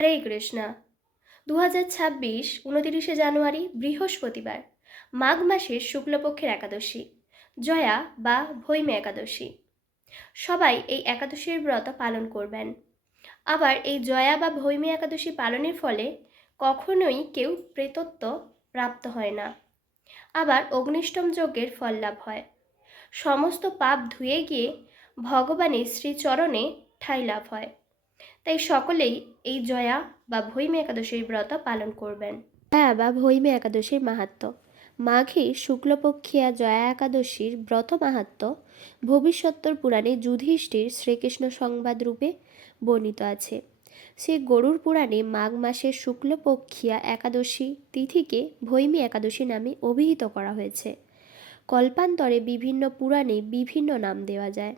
হরে কৃষ্ণা। 2026 29শে জানুয়ারি বৃহস্পতিবার, মাঘ মাসের শুক্লপক্ষের একাদশী, জয়া বা ভৈমী একাদশী। সবাই এই একাদশীর ব্রত পালন করবেন। আবার এই জয়া বা ভৈমী একাদশী পালনের ফলে কখনোই কেউ প্রেতত্ব প্রাপ্ত হয় না। আবার অগ্নিষ্টম যজ্ঞের ফল লাভ হয়। সমস্ত পাপ ধুয়ে গিয়ে ভগবানের শ্রীচরণে ঠাঁই লাভ হয়। তাই সকলেই এই জয়া বা ভৈমী একাদশীর ব্রত পালন করবেন। জয়া বা ভৈমী একাদশীর মাহাত্ম্য। মাঘে শুক্লপক্ষিয়া জয়া একাদশীর ব্রত মাহাত্ম্য ভবিষ্যত্তর পুরাণে যুধিষ্ঠির শ্রীকৃষ্ণ সংবাদ রূপে বর্ণিত আছে। শ্রী গরুড় পুরাণে মাঘ মাসের শুক্লপক্ষিয়া একাদশী তিথিকে ভৈমী একাদশী নামে অভিহিত করা হয়েছে। কল্পান্তরে বিভিন্ন পুরাণে বিভিন্ন নাম দেওয়া যায়।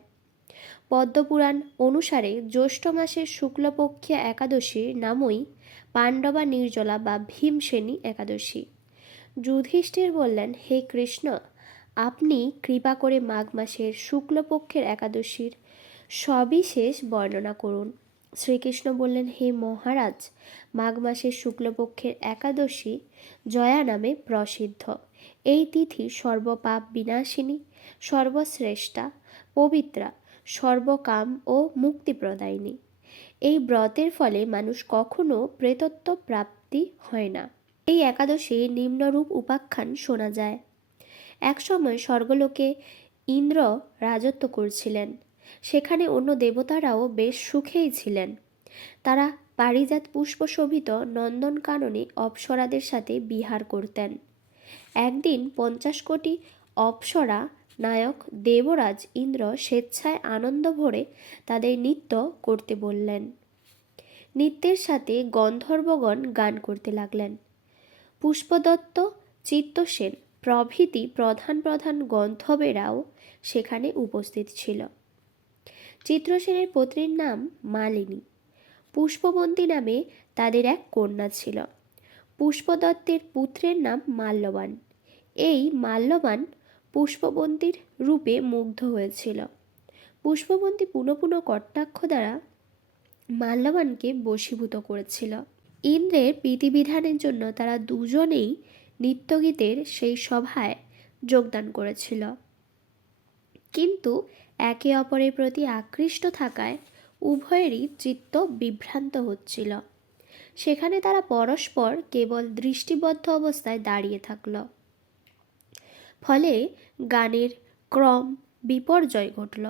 পদ্মপুরাণ অনুসারে জ্যৈষ্ঠ মাসের শুক্লপক্ষিয়া একাদশীর নামই পাণ্ডবা নির্জলা বা ভীমসেনী একাদশী। যুধিষ্ঠির বললেন, হে কৃষ্ণ, আপনি কৃপা করে মাঘ মাসের শুক্লপক্ষের একাদশীর সবিশেষ বর্ণনা করুন। শ্রীকৃষ্ণ বললেন, হে মহারাজ, মাঘ মাসের শুক্লপক্ষের একাদশী জয়া নামে প্রসিদ্ধ। এই তিথি সর্বপাপ বিনাশিনী, সর্বশ্রেষ্ঠা, পবিত্রা, সর্বকাম ও মুক্তিপ্রদায়িনী। এই ব্রতের ফলে মানুষ কখনো প্রেতত্ব প্রাপ্তি হয় না। এই একাদশী নিম্নরূপ উপাখ্যান শোনা যায়। একসময় স্বর্গলোকে ইন্দ্র রাজত্ব করছিলেন। সেখানে অন্য দেবতারাও বেশ সুখেই ছিলেন। তারা পারিজাত পুষ্পশোভিত নন্দনকাননে অপ্সরাদের সাথে বিহার করতেন। একদিন 50 কোটি অপ্সরা নায়ক দেবরাজ ইন্দ্র স্বেচ্ছায় আনন্দ ভরে তাদের নৃত্য করতে বললেন। নৃত্যের সাথে গন্ধর্বগণ গান করতে লাগলেন। পুষ্পদত্ত, চিত্তসেন প্রভৃতি প্রধান প্রধান গন্ধর্বেরাও সেখানে উপস্থিত ছিল। চিত্রসেনের পত্নীর নাম মালিনী। পুষ্পবন্তী নামে তাদের এক কন্যা ছিল। পুষ্পদত্তের পুত্রের নাম মাল্যবান। এই মাল্যবান পুষ্পবন্তীর রূপে মুগ্ধ হয়েছিল। পুষ্পবন্তী পুনঃ পুনঃ কটাক্ষ দ্বারা মাল্যবানকে বশীভূত করেছিল। ইন্দ্রের প্রীতিবিধানের জন্য তারা দুজনেই নৃত্যগীতের সেই সভায় যোগদান করেছিল, কিন্তু একে অপরের প্রতি আকৃষ্ট থাকায় উভয়েরই চিত্ত বিভ্রান্ত হচ্ছিল। সেখানে তারা পরস্পর কেবল দৃষ্টিবদ্ধ অবস্থায় দাঁড়িয়ে থাকল। ফলে গানের ক্রম বিপর্যয় ঘটল।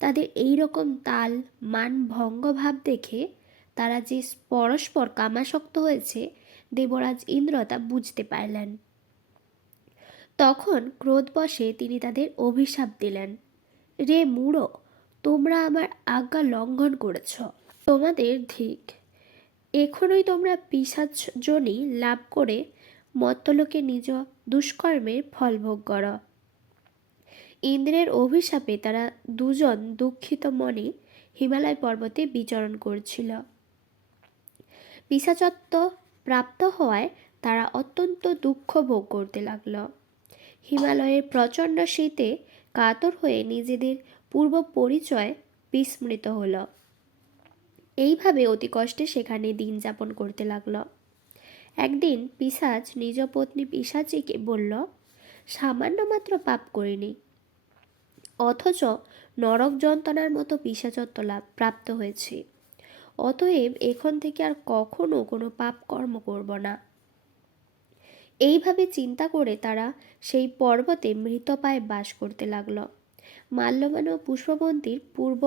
তাদের এই রকম তাল মান ভঙ্গ ভাব দেখে তারা যে পরস্পর কামাসক্ত হয়েছে, দেবরাজ ইন্দ্র তা বুঝতে পারলেন। তখন ক্রোধবশে তিনি তাদের অভিশাপ দিলেন, রে মূঢ়, তোমরা আমার আজ্ঞা লঙ্ঘন করেছ, তোমাদের ধিক। এখনই তোমরা পিশাচযোনি লাভ করে মর্ত্যলোকে নিজ দুষ্কর্মের ফল ভোগ কর। ইন্দ্রের অভিশাপে তারা দুজন দুঃখিত মনে হিমালয় পর্বতে বিচরণ করছিল। পিশাচত্ব প্রাপ্ত হওয়ায় তারা অত্যন্ত দুঃখ ভোগ করতে লাগল। হিমালয়ের প্রচণ্ড শীতে কাতর হয়ে নিজেদের পূর্ব পরিচয় বিস্মৃত হল। এইভাবে অতি কষ্টে সেখানে দিন যাপন করতে লাগল। একদিন পিশাচ নিজ পত্নী পিশাচীকে বলল, সামান্য মাত্র পাপ করিনি, অথচ নরক যন্ত্রণার মতো পিশাচত্ব লাভ প্রাপ্ত হয়েছি। অতএব এখন থেকে আর কখনো কোনো পাপ কর্ম করব না। এইভাবে চিন্তা করে তারা সেই পর্বতে মৃতপায়ে বাস করতে লাগল। মাল্যবান ও পুষ্পবন্তীর পূর্ব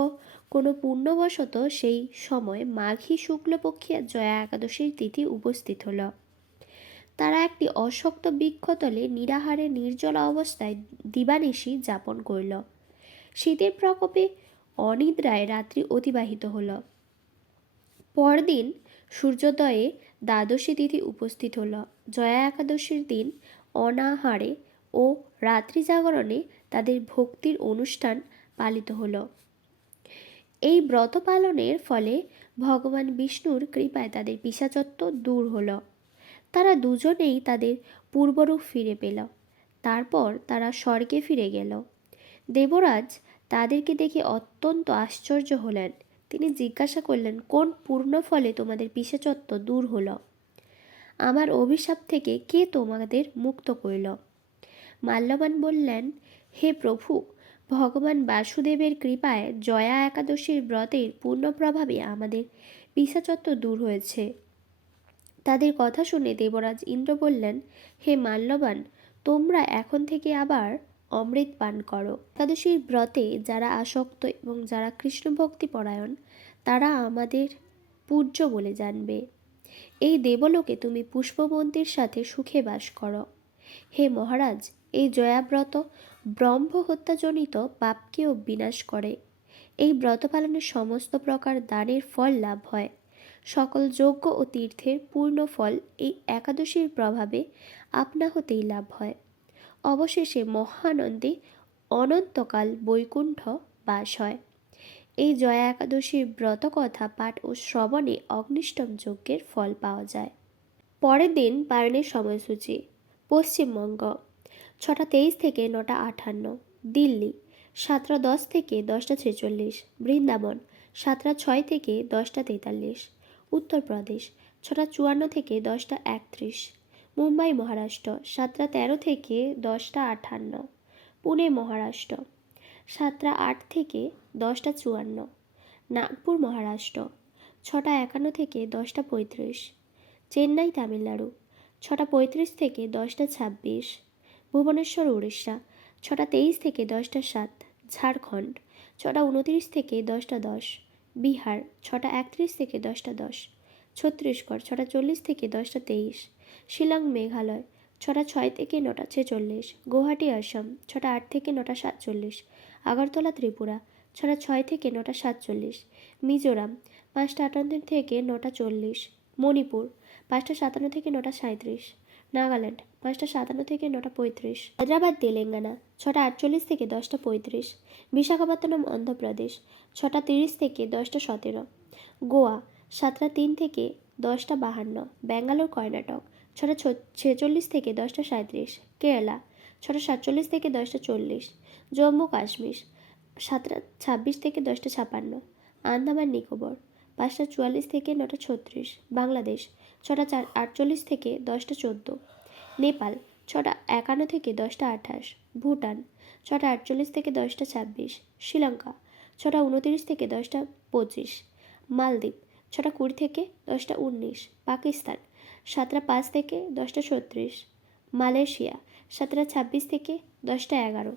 কোনো পুণ্যবশত সেই সময় মাঘী শুক্লপক্ষিয়া জয়া একাদশীর তিথি উপস্থিত হল। তারা একটি অশক্ত বৃক্ষতলে নিরাহারে নির্জলা অবস্থায় দিবানিশি যাপন করল। শীতের প্রকোপে অনিদ্রায় রাত্রি অতিবাহিত হল। পরদিন সূর্যোদয়ে দ্বাদশী তিথি উপস্থিত হল। জয়া একাদশীর দিন অনাহারে ও রাত্রি জাগরণে তাদের ভক্তির অনুষ্ঠান পালিত হল। এই ব্রত পালনের ফলে ভগবান বিষ্ণুর কৃপায় তাদের পিশাচত্ব দূর হল। তারা দুজনেই তাদের পূর্বরূপ ফিরে পেল। তারপর তারা স্বর্গে ফিরে গেল। দেবরাজ তাদেরকে দেখে অত্যন্ত আশ্চর্য হলেন। তিনি জিজ্ঞাসা করলেন, কোন পূর্ণ ফলে তোমাদের পিশাচত্ব দূর হল? আমার অভিশাপ থেকে কে তোমাদের মুক্ত করিল? মাল্যবান বললেন, হে প্রভু, ভগবান বাসুদেবের কৃপায় জয়া একাদশীর ব্রতের পূর্ণ প্রভাবে আমাদের পিশাচত্ব দূর হয়েছে। তাদের কথা শুনে দেবরাজ ইন্দ্র বললেন, হে মাল্যবান, তোমরা এখন থেকে আবার অমৃত পান করো। একাদশীর ব্রতে যারা আসক্ত এবং যারা কৃষ্ণ ভক্তি পরায়ণ, তারা আমাদের পূজ্য বলে জানবে। এই দেবলোকে তুমি পুষ্পবন্তীর সাথে সুখে বাস করো। হে মহারাজ, এই জয়াব্রত ব্রহ্ম হত্যাজনিত পাপকেও বিনাশ করে। এই ব্রত পালনের সমস্ত প্রকার দানের ফল লাভ হয়। সকল যজ্ঞ ও তীর্থের পূর্ণ ফল এই একাদশীর প্রভাবে আপনা হতেই লাভ হয়। অবশেষে মহানন্দে অনন্তকাল বৈকুণ্ঠ বাস হয়। এই জয়া একাদশীর ব্রত কথা পাঠ ও শ্রবণে অগ্নিষ্টম যজ্ঞের ফল পাওয়া যায়। পরের দিন পালনের সময়সূচি। পশ্চিমবঙ্গ 6:23 থেকে 9:58, দিল্লি 7:10 থেকে 10:46, বৃন্দাবন 7:06 থেকে 10:43, উত্তরপ্রদেশ 6:54 থেকে 10:31, মুম্বাই মহারাষ্ট্র 7:13 থেকে 10:58, পুনে মহারাষ্ট্র 7:08 থেকে 10:54, নাগপুর মহারাষ্ট্র 6:51 থেকে 10:35, চেন্নাই তামিলনাড়ু 6:35 থেকে 10:26, ভুবনেশ্বর উড়িষ্যা 6:23 থেকে 10:07, ঝাড়খণ্ড 6:29 থেকে 10:10, বিহার 6:31 থেকে 10:10, ছত্তিশগড় 6:40 থেকে 10:23, শিলং মেঘালয় 6:06 থেকে 9:46, গুয়াহাটি আসাম 6:08 থেকে 9:47, আগরতলা ত্রিপুরা 6:06 থেকে 9:47, মিজোরাম 5:58 থেকে 9:40, মণিপুর 5:57 থেকে 9:37, নাগাল্যান্ড 5:57 থেকে 9:35, হায়দ্রাবাদ তেলেঙ্গানা 6:48 থেকে 10:35, বিশাখাপত্তনম অন্ধ্রপ্রদেশ 6:30 থেকে 10:17, গোয়া 7:03 থেকে 10:52, ব্যাঙ্গালোর কর্ণাটক 6:46 থেকে 10:37, কেরালা 6:47 থেকে 10:40, জম্মু কাশ্মীর 7:26 থেকে 10:56, আন্দামান নিকোবর 5:44 থেকে 9:36, বাংলাদেশ 6:48 থেকে 10:14, নেপাল 6:51 থেকে 10:28, ভুটান 6:48 থেকে 10:26, শ্রীলঙ্কা 6:29 থেকে 10:25, মালদ্বীপ 6:20 থেকে 10:19, পাকিস্তান 7:05 থেকে 10:36, মালয়েশিয়া 7:26 থেকে 10:11।